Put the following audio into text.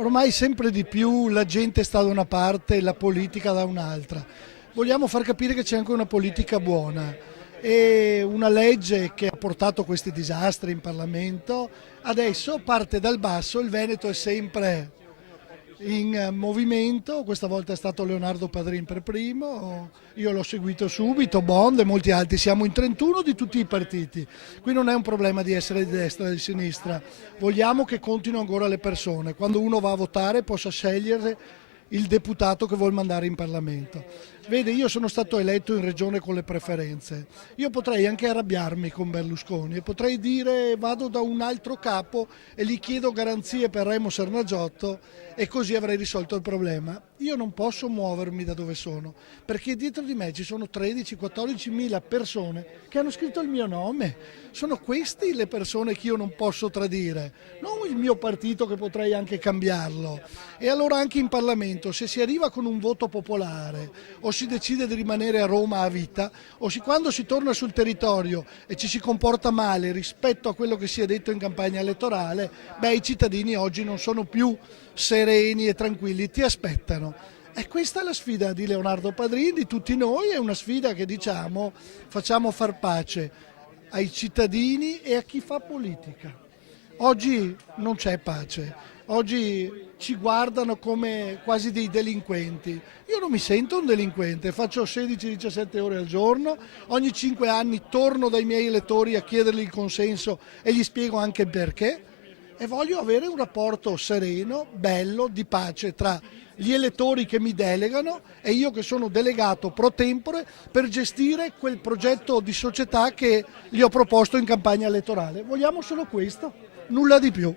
Ormai sempre di più la gente sta da una parte e la politica da un'altra. Vogliamo far capire che c'è anche una politica buona e una legge che ha portato questi disastri in Parlamento adesso parte dal basso, il Veneto è sempre in movimento, questa volta è stato Leonardo Padrin per primo, io l'ho seguito subito, Bond e molti altri, siamo in 31 di tutti i partiti, qui non è un problema di essere di destra o di sinistra, vogliamo che contino ancora le persone, quando uno va a votare possa scegliere il deputato che vuol mandare in Parlamento. Vede, io sono stato eletto in regione con le preferenze, io potrei anche arrabbiarmi con Berlusconi e potrei dire vado da un altro capo e gli chiedo garanzie per Remo Sernagiotto e così avrei risolto il problema. Io non posso muovermi da dove sono perché dietro di me ci sono 13-14 mila persone che hanno scritto il mio nome. Sono queste le persone che io non posso tradire, non il mio partito che potrei anche cambiarlo. E allora anche in Parlamento, se si arriva con un voto popolare o si decide di rimanere a Roma a vita, quando si torna sul territorio e ci si comporta male rispetto a quello che si è detto in campagna elettorale, beh, i cittadini oggi non sono più sereni e tranquilli, ti aspettano. E questa è la sfida di Leonardo Padrin, di tutti noi, è una sfida che diciamo facciamo far pace ai cittadini e a chi fa politica. Oggi non c'è pace, oggi ci guardano come quasi dei delinquenti. Io non mi sento un delinquente, faccio 16-17 ore al giorno, ogni 5 anni torno dai miei elettori a chiedergli il consenso e gli spiego anche il perché e voglio avere un rapporto sereno, bello, di pace tra gli elettori che mi delegano e io che sono delegato pro tempore per gestire quel progetto di società che gli ho proposto in campagna elettorale. Vogliamo solo questo, nulla di più.